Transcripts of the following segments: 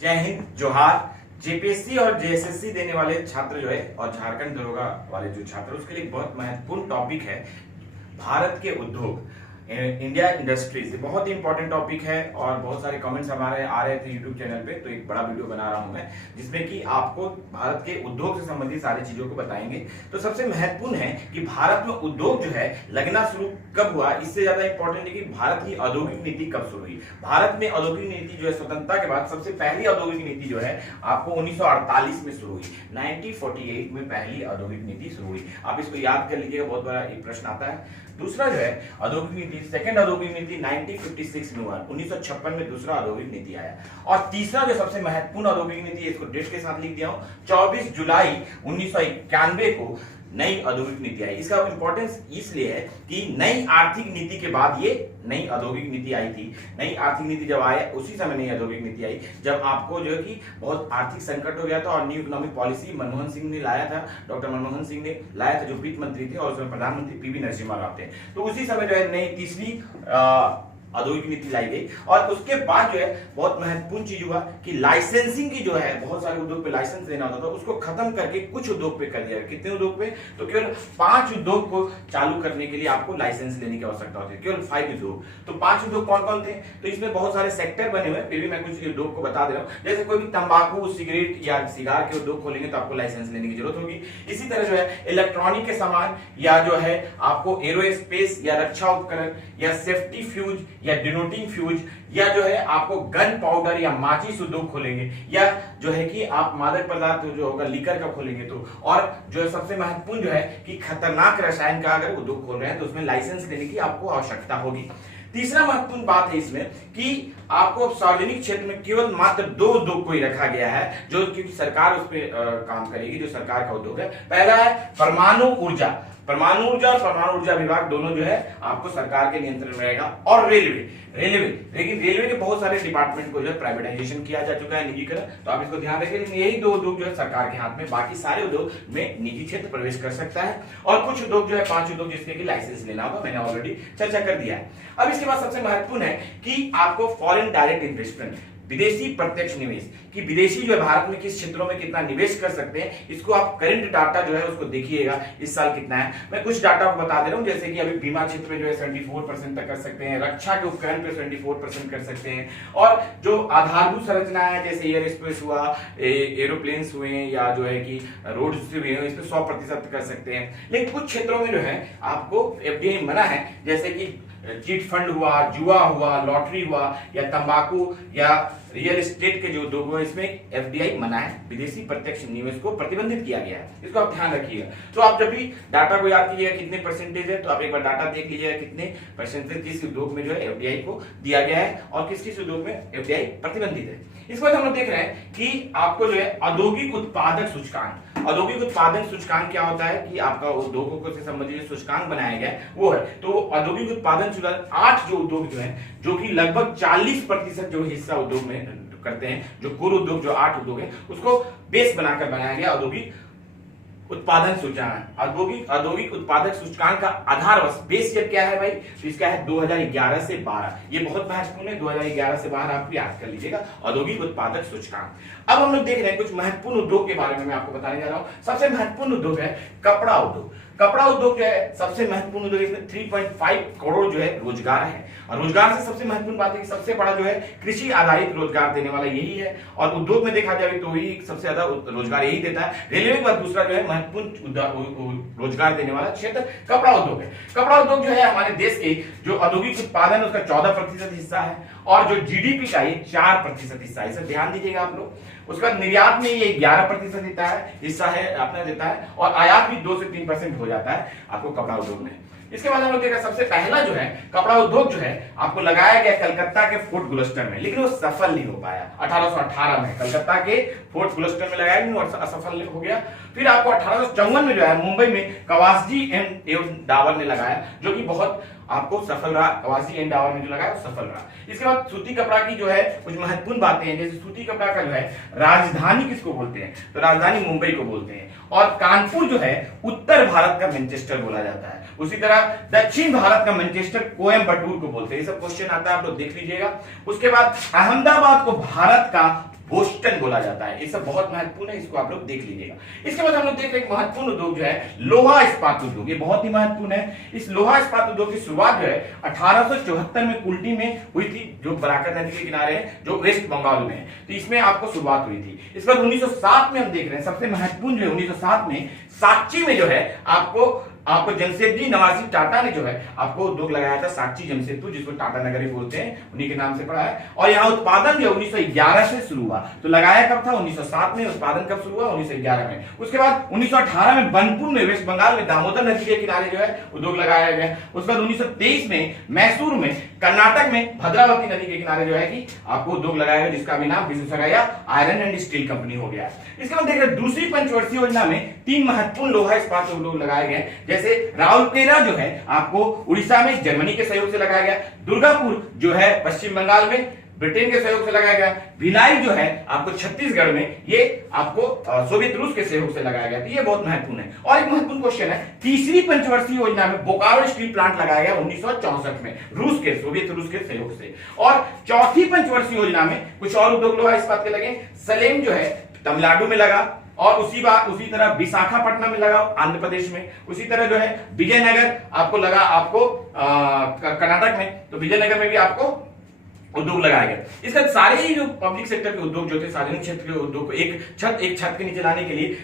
जय हिंद, जोहार। जेपीएससी और जेएसएससी देने वाले छात्र जो है और झारखंड दरोगा वाले जो छात्र, उसके लिए एक बहुत महत्वपूर्ण टॉपिक है भारत के उद्योग, इंडिया इंडस्ट्रीज। बहुत ही इंपॉर्टेंट टॉपिक है और बहुत सारे कमेंट्स हमारे आ रहे थे यूट्यूब चैनल पे, तो एक बड़ा वीडियो बना रहा हूं मैं जिसमें कि आपको भारत के उद्योग से संबंधित सारी चीजों को बताएंगे। तो सबसे महत्वपूर्ण है कि भारत में उद्योग जो है लगना शुरू कब हुआ, इससे ज्यादा इंपॉर्टेंट है कि भारत की औद्योगिक नीति कब शुरू हुई। भारत में औद्योगिक नीति जो है स्वतंत्रता के बाद सबसे पहली औद्योगिक नीति जो है आपको 1948 में शुरू हुई। 1948 में पहली औद्योगिक नीति शुरू हुई। आप इसको याद कर लीजिएगा, बहुत बड़ा एक प्रश्न आता है। दूसरा जो है औद्योगिक नीति, सेकंड औद्योगिक नीति 1956 में हुआ। 1956 में दूसरा औद्योगिक नीति आया। और तीसरा जो सबसे महत्वपूर्ण औद्योगिक नीति, इसको डेट के साथ लिख दिया हूं, 24 जुलाई 1991 को नई औद्योगिक नीति आई। इसका इंपॉर्टेंस इसलिए है कि नई आर्थिक नीति के बाद ये नई औद्योगिक नीति आई थी। नई आर्थिक नीति जब आया उसी समय नई औद्योगिक नीति आई, जब आपको जो है कि बहुत आर्थिक संकट हो गया था और new economic policy Manmohan Singh ने लाया था, डॉक्टर मनमोहन सिंह ने लाया था, जो वित्त मंत्री थे, और उसमें प्रधानमंत्री पीवी नरसिम्हा राव थे। तो उसी समय जो है नई तीसरी औद्योगिक नीति लाई गई। और उसके बाद जो है बहुत महत्वपूर्ण चीज हुआ कि लाइसेंसिंग की जो है, बहुत सारे उद्योग पे लाइसेंस देना होता था, उसको खत्म करके कुछ उद्योग पे कर दिया। कितने उद्योग पे? तो केवल 5 उद्योग को चालू करने के लिए आपको लाइसेंस लेने की आवश्यकता होती है, केवल 5 उद्योग। तो 5 उद्योग कौन कौन थे? तो इसमें बहुत सारे सेक्टर बने हुए, फिर भी मैं कुछ उद्योग को बता दे रहा हूँ। जैसे कोई भी तंबाकू, सिगरेट या सिगार के उद्योग खोलेंगे तो आपको लाइसेंस लेने की जरूरत होगी। इसी तरह जो है इलेक्ट्रॉनिक के सामान, या जो है आपको एरोस्पेस या रक्षा उपकरण, या सेफ्टी फ्यूज या डिनोटिंग फ्यूज, या जो है आपको गन पाउडर या माचिस उद्योग खोलेंगे, या जो है कि आप मादक पदार्थ जो होगा लीकर का खोलेंगे तो, और जो है सबसे महत्वपूर्ण जो है कि खतरनाक रसायन का अगर उद्योग खोल रहे हैं तो उसमें लाइसेंस लेने की आपको आवश्यकता होगी। तीसरा महत्वपूर्ण बात है इसमें कि आपको सार्वजनिक क्षेत्र में केवल मात्र 2 उद्योग को ही रखा गया है, जो क्योंकि सरकार उस पर काम करेगी, जो सरकार का उद्योग है। पहला है परमाणु ऊर्जा। परमाणु ऊर्जा और परमाणु ऊर्जा विभाग दोनों जो है आपको सरकार के नियंत्रण में रहेगा। और लेकिन रेलवे के बहुत सारे डिपार्टमेंट को जो है प्राइवेटाइजेशन किया जा चुका है, निजीकरण, तो आप इसको ध्यान रखें। लेकिन यही 2 उद्योग जो है सरकार के हाथ में, बाकी सारे उद्योग में निजी क्षेत्र प्रवेश कर सकता है। और कुछ उद्योग जो है 5 उद्योग जिसके कि लाइसेंस लेना होगा, मैंने ऑलरेडी चर्चा कर दिया है। अब इसके बाद सबसे महत्वपूर्ण है कि आपको फॉरेन डायरेक्ट इन्वेस्टमेंट, विदेशी प्रत्यक्ष निवेश, कि विदेशी जो है भारत में किस क्षेत्रों में कितना निवेश कर सकते हैं, इसको आप करंट डाटा जो है उसको देखिएगा, इस साल कितना है। मैं कुछ डाटा को बता दे रहा हूं, जैसे कि अभी बीमा क्षेत्र में जो है 74% तक कर सकते हैं, रक्षा के उपकरण पे 74% कर सकते हैं, और जो आधारभूत संरचना है जैसे एयर स्पेस हुआ, एरोप्लेन्स हुए, या जो है कि रोड हुए, इस पे 100% कर सकते हैं। लेकिन कुछ क्षेत्रों में जो है आपको एफडीआई मना है, जैसे कि चिट फंड हुआ, जुआ हुआ, लॉटरी हुआ, या तंबाकू या रियल एस्टेट के जो उद्योग है, इसमें एफडीआई मना है, विदेशी प्रत्यक्ष निवेश को प्रतिबंधित किया गया है। इसको आप ध्यान रखिएगा। तो आप जब भी डाटा को याद कीजिएगा कितने परसेंटेज है, तो आप एक बार डाटा देख लीजिएगा कितने परसेंटेज किस उद्योग में जो है एफडीआई को दिया गया है और किस किस उद्योग में एफडीआई प्रतिबंधित है। इसके बाद हम लोग देख रहे हैं कि आपको जो है औद्योगिक उत्पादक सूचकांक। औद्योगिक उत्पादन सूचकांक क्या होता है कि आपका उद्योगों से संबंधित जो सूचकांक बनाया गया है वो है। तो औद्योगिक उत्पादन सूचकांक 8 जो उद्योग जो है, जो कि लगभग 40% जो हिस्सा उद्योग में करते हैं, जो कुल उद्योग जो 8 उद्योग है उसको बेस बनाकर बनाया गया औद्योगिक उत्पादन सूचकांक। औद्योगिक उत्पादक सूचकांक का आधार बेस ईयर क्या है भाई? तो इसका है 2011 से 12। ये बहुत महत्वपूर्ण है, 2011 से 12 आप याद कर लीजिएगा, औद्योगिक उत्पादक सूचकांक। अब हम लोग देख रहे हैं कुछ महत्वपूर्ण उद्योग के बारे में मैं आपको बताने जा रहा हूं। सबसे महत्वपूर्ण उद्योग है कपड़ा उद्योग। कपड़ा उद्योग जो है सबसे महत्वपूर्ण उद्योग, इसमें 3.5 करोड़ जो है रोजगार है। और रोजगार से सबसे महत्वपूर्ण बात है कि सबसे बड़ा जो है कृषि आधारित रोजगार देने वाला यही है, और उद्योग में देखा जाए तो ही सबसे ज्यादा रोजगार यही देता है। रेलवे के बाद दूसरा जो है महत्वपूर्ण रोजगार देने वाला क्षेत्र कपड़ा उद्योग है। कपड़ा उद्योग जो है हमारे देश के जो औद्योगिक उत्पादन उसका 14% हिस्सा है, और जो जीडीपी का ये 4% हिस्सा है। इसे ध्यान दीजिएगा आप लोग। उसका निर्यात में ये 11% हिस्सा है अपना देता है, और आयात भी 2 से 3% हो जाता है आपको कपड़ा उद्योग में। इसके बाद हम लोग देखा सबसे पहला जो है कपड़ा उद्योग जो है आपको लगाया गया कलकत्ता के फोर्ट गुलस्टर में, लेकिन वो सफल नहीं हो पाया। 1818 में कलकत्ता के फोर्ट गुलस्टर में लगाया गया और असफल हो गया। फिर आपको 1854 में जो है मुंबई में कवासी एंड डावर ने लगाया, जो कि बहुत आपको सफल रहा। कवासी एंड डावर में जो लगाया वो सफल रहा। इसके बाद सूती कपड़ा की जो है कुछ महत्वपूर्ण बातें हैं, जैसे सूती कपड़ा का जो है राजधानी किसको बोलते हैं? तो राजधानी मुंबई को बोलते हैं। और कानपुर जो है उत्तर भारत का मैनचेस्टर बोला जाता है। उसी तरह दक्षिण भारत का मैनचेस्टर कोयम्बटूर को बोलते हैं। ये सब क्वेश्चन आता है, आप लोग देख लीजिएगा। उसके बाद अहमदाबाद को भारत का बोस्टन इंजन बोला जाता है। ये सब बहुत महत्वपूर्ण है, इसको आप लोग देख लीजिएगा। इसके बाद हम लोग देख रहे हैं महत्वपूर्ण उद्योग जो है लोहा इस्पात उद्योग, ये बहुत ही महत्वपूर्ण है। इस लोहा इस्पात उद्योग की शुरुआत जो है 1874 में कुल्टी में हुई थी, जो बराकर नदी के किनारे है, जो वेस्ट बंगाल में है। तो इसमें आपको शुरुआत हुई थी। इसके बाद 1907 में हम देख रहे हैं सबसे महत्वपूर्ण जो है 1907 में साक्ची में जो है आपको जमशेदजी नवाजी टाटा ने जो है आपको उद्योग लगाया था, साक्ची जमशेदपुर, जिसको टाटा नगर ही बोलते हैं, उन्हीं के नाम से पड़ा है। और यहाँ उत्पादन जो 1911 से शुरू हुआ। तो लगाया कब था? 1907 में। उत्पादन कब शुरू हुआ? 1911 में। उसके बाद 1918 में बनपुर में, वेस्ट बंगाल में, दामोदर नदी के किनारे जो है उद्योग लगाया गया। उसके बाद 1923 में मैसूर में, कर्नाटक में, भद्रावती नदी के किनारे जो है कि आपको उद्योग लगाया गया, जिसका भी नाम Visvesvaraya iron and steel company हो गया। इसके बाद देख रहे दूसरी पंचवर्षीय योजना में 3 महत्वपूर्ण लोहा इस्पात उद्योग लगाए गए, जैसे राउरकेला जो है आपको उड़ीसा में जर्मनी के सहयोग से लगाया गया, दुर्गापुर जो है पश्चिम बंगाल में ब्रिटेन के सहयोग से लगाया गया, भिलाई जो है आपको छत्तीसगढ़ में, ये आपको सोवियत रूस के सहयोग से लगाया गया। तो ये बहुत महत्वपूर्ण है। और एक महत्वपूर्ण क्वेश्चन है, तीसरी पंचवर्षीय योजना में बोकारो स्टील प्लांट लगाया गया 1964 में, सोवियत रूस के सहयोग से। और चौथी पंचवर्षीय योजना में कुछ और उद्योग लोहा इस्पात के लगे। सलेम जो है तमिलनाडु में लगा, और उसी तरह विशाखापट्टनम में लगा आंध्र प्रदेश में। उसी तरह जो है विजयनगर आपको लगा, आपको कर्नाटक में। तो विजयनगर में भी आपको उद्योग लगाया गया। इसका सारे ही जो पब्लिक सेक्टर के उद्योग जो थे, सार्वजनिक क्षेत्र के उद्योग को एक छत के नीचे लाने के लिए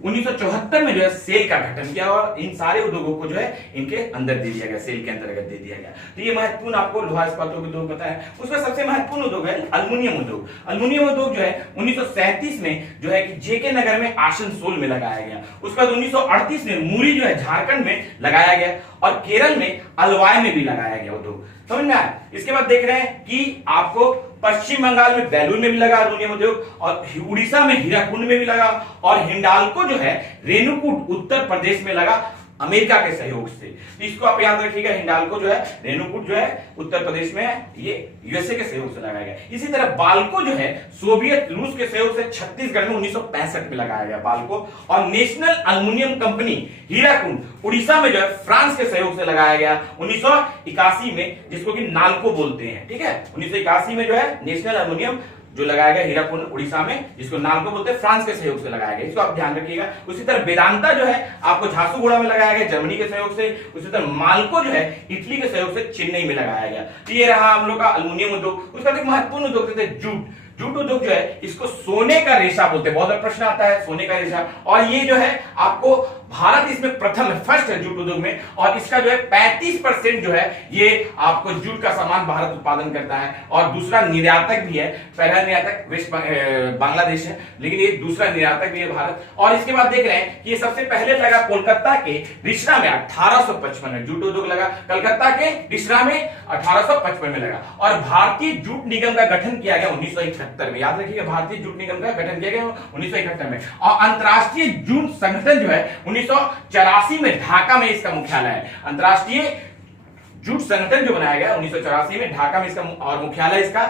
1974 में जो है सेल का गठन किया, और इन सारे उद्योगों को जो है इनके अंदर दे दिया गया, सेल के अंतर्गत दे दिया गया। तो ये महत्वपूर्ण आपको लोहा इस्पातों के उद्योग बताया। उसका सबसे महत्वपूर्ण उद्योग है अल्युमिनियम उद्योग। अल्युमिनियम उद्योग जो है 1937 में जो है कि जेके नगर में, आसनसोल में लगाया गया। उसके बाद 1938 में मुरी जो है झारखंड में लगाया गया, और केरल में अलवाय में भी लगाया गया उद्योग। समझ में आया? इसके बाद देख रहे हैं कि आपको पश्चिम बंगाल में बेलूर में भी लगा अल्युमिनियम उद्योग, और उड़ीसा में हीराकुंड में भी लगा, और हिंडाल्को जो है रेणुकूट उत्तर प्रदेश में लगा, अमेरिका के सहयोग से। तो इसको आप याद रखिएगा, हिंडाल्को जो है, रेणुकूट जो है उत्तर प्रदेश में है, ये यूएसए के सहयोग से लगाया गया। इसी तरह बाल्को जो है सोवियत रूस के सहयोग से छत्तीसगढ़ में 1965 में लगाया गया बाल्को। और national aluminium company Hirakud Orissa में जो है फ्रांस के सहयोग से लगाया गया 1981 में, जिसको कि नाल्को बोलते हैं। ठीक है, 1981 में जो है नेशनल एल्युमिनियम जो लगाया गया हीराकुंड उड़ीसा में, जिसको नाल्को बोलते हैं, फ्रांस के सहयोग से लगाया गया। इसको आप ध्यान रखिएगा। उसी तरह वेदांता जो है आपको झारसुगुड़ा में लगाया गया, जर्मनी के सहयोग से। उसी तरह माल्को जो है इटली के सहयोग से चेन्नई में लगाया गया। तो ये रहा हम लोग का अल्युमिनियम उद्योग। उसका एक महत्वपूर्ण उद्योग थे जूट उद्योग जो है, इसको सोने का रेशा बोलते हैं। बहुत बड़ा प्रश्न आता है, सोने का रेशा। और ये जो है आपको भारत इसमें प्रथम है, फर्स्ट है जूट उद्योग में। और इसका जो है 35% जो है ये आपको जूट का सामान भारत उत्पादन करता है, और दूसरा निर्यातक भी है। पहला निर्यातक बांग्लादेश है, लेकिन ये दूसरा निर्यातक भी है भारत। और इसके बाद देख रहे हैं कि ये सबसे पहले लगा कोलकाता के रिश्रा में 1855 में जूट उद्योग लगा, कलकत्ता के रिश्रा में 1855 में लगा। और भारतीय जूट निगम का गठन किया गया 1971 में। याद रखिएगा, भारतीय जूट निगम का गठन किया गया 1971 में। और अंतरराष्ट्रीय जूट संगठन जो है 1984 में ढाका में इसका मुख्यालय है। अंतरराष्ट्रीय जूट संगठन जो बनाया गया 1984 में ढाका में इसका, और मुख्यालय इसका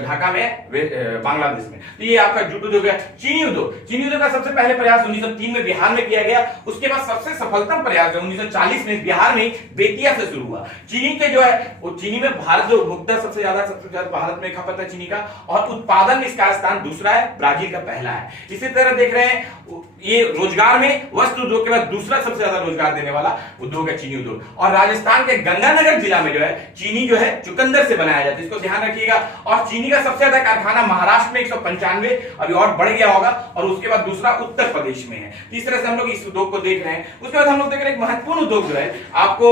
ढाका में, बांग्लादेश में। तो ये आपका जूट उद्योग है। चीनी उद्योग का सबसे पहले प्रयास 1903 में बिहार में किया गया। उसके बाद सबसे सफलतम प्रयास 1940 में बिहार में बेतिया से शुरू हुआ। चीनी के जो है वो चीनी में भारत जो उपभोक्ता सबसे ज्यादा भारत में खपत है चीनी का, और उत्पादन में इसका स्थान दूसरा है, ब्राजील का पहला है। इसी तरह देख रहे हैं ये रोजगार में वस्त्र उद्योग के बाद दूसरा सबसे ज्यादा रोजगार देने वाला उद्योग है चीनी उद्योग। और राजस्थान के गंगानगर जिला में जो है चीनी जो है चुकंदर से बनाया जाता है, इसको ध्यान रखिएगा। और चीनी का सबसे ज्यादा कारखाना महाराष्ट्र में 195, अभी और बढ़ गया होगा। और उसके बाद दूसरा उत्तर प्रदेश में है। इस तरह से हम लोग इस उद्योग को देख रहे हैं। उसके बाद हम लोग देख रहे हैं एक महत्वपूर्ण उद्योग जो है आपको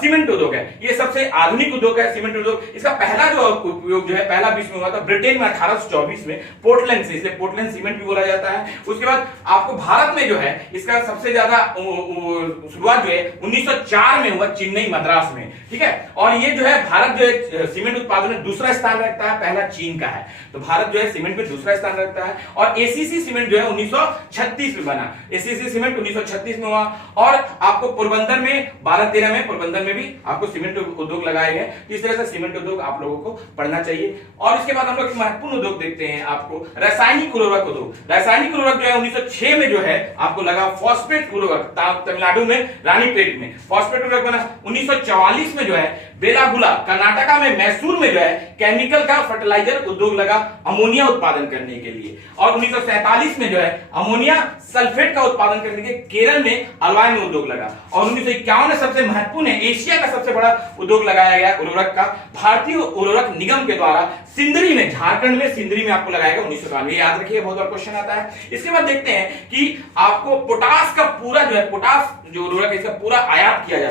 सीमेंट उद्योग है। ये सबसे आधुनिक उद्योग है सीमेंट उद्योग। इसका पहला जो उपयोग जो है पहला विश्व में हुआ था ब्रिटेन में 1824 में पोर्टलैंड से, इसलिए पोर्टलैंड सीमेंट भी बोला जाता है। उसके बाद आपको भारत में जो है इसका सबसे ज्यादा शुरुआत जो है 1904 में हुआ चेन्नई मद्रास में। ठीक है, और ये जो है भारत जो है सीमेंट उत्पादन में दूसरा स्थान रखता है, पहला चीन का है। तो भारत जो है सीमेंट में दूसरा स्थान रखता है। और एसीसी सीमेंट जो है 1936 में बना, एसीसी सीमेंट 1936 में हुआ। और आपको पोरबंदर में 12-13 में पोरबंदर में भी आपको सीमेंट उद्योग लगाए गए। इस तरह से सीमेंट उद्योग आप लोगों को पढ़ना चाहिए। और इसके बाद हम लोग महत्वपूर्ण उद्योग देखते हैं आपको रासायनिक उर्वरक उद्योग। रासायनिक उर्वरक जो है 1906 में जो है आपको लगा फॉस्फेट उर्वरक, तमिलनाडु में रानीपेट में फॉस्फेट उर्वरक बना। 1944 में जो है बेलागुला कर्नाटका में मैसूर में जो है केमिकल का फर्टिलाइजर उद्योग लगा अमोनिया उत्पादन करने के लिए। और 1947 में जो है अमोनिया सल्फेट का उत्पादन करने के केरल में अलवाई में उद्योग लगा। और 1951 में सबसे महत्वपूर्ण है, एशिया का सबसे बड़ा उद्योग लगाया गया उर्वरक का भारतीय उर्वरक निगम के द्वारा सिंदरी में, झारखंड में सिंदरी में आपको लगाया गया 1991। याद रखिए, बहुत बार क्वेश्चन आता है। इसके बाद देखते हैं कि आपको पोटास का पूरा जो है, पोटास जो उर्वरक है इसका पूरा आयात किया जाता है।